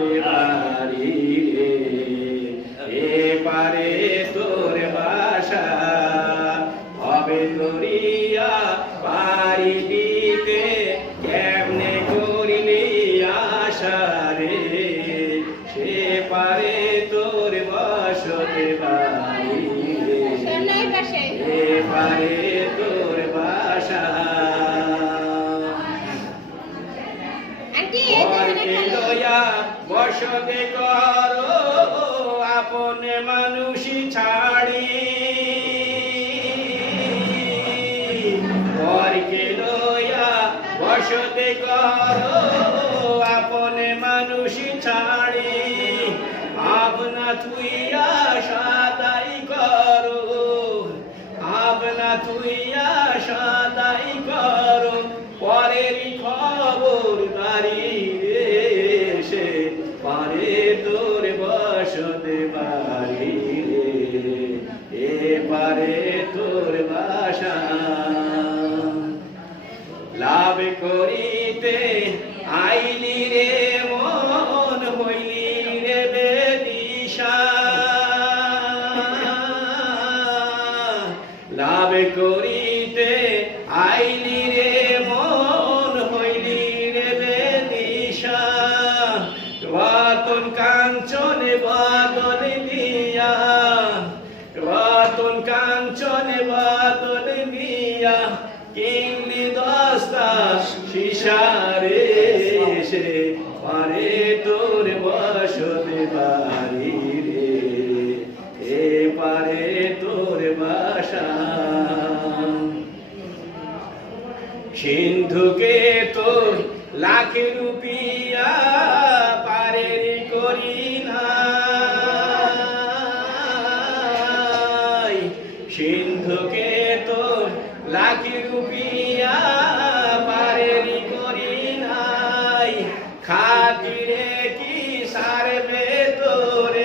বসতে পারি রে, এপারে তোর বাসা হবে করিয়া পারি দিতে, কেমনে করিলি আশা রে, সে পারে তোর বসতে পারি রে, এপারে তোর বাসা। পরকে লইয়া বসতে করো আপন মানুষই ছাড়ি, পরকে লইয়া বসতে করো আপন মানুষই ছাড়ি, আপনা তুইয়া সদাই করো, আপনা তুইয়া সদাই করো, পরেরই খবর দারি রে, সে পারে তোর বসতে পারি রে, এ পারে তোর বাসা। লাভ করিতে আইলি রে মন হইলি রে বেদিশা, লাভ করিতে আইলি রে মন হইলি রে বেদিশা, রতন কাঞ্চন বাদল দিয়া, রতন কাঞ্চন বাদল দিয়া, কিনলি দস্তা শিশা রে, সে পারে তোর বসতে পারি রে, এ পারে তোর বাসা। সিন্ধুকে তোর লাখ রুপিয়া পারের করি নাই, সিন্ধুকে তোর লাখ রুপিয়া পারের করি নাই, খাতিরে কি সারবে তোরে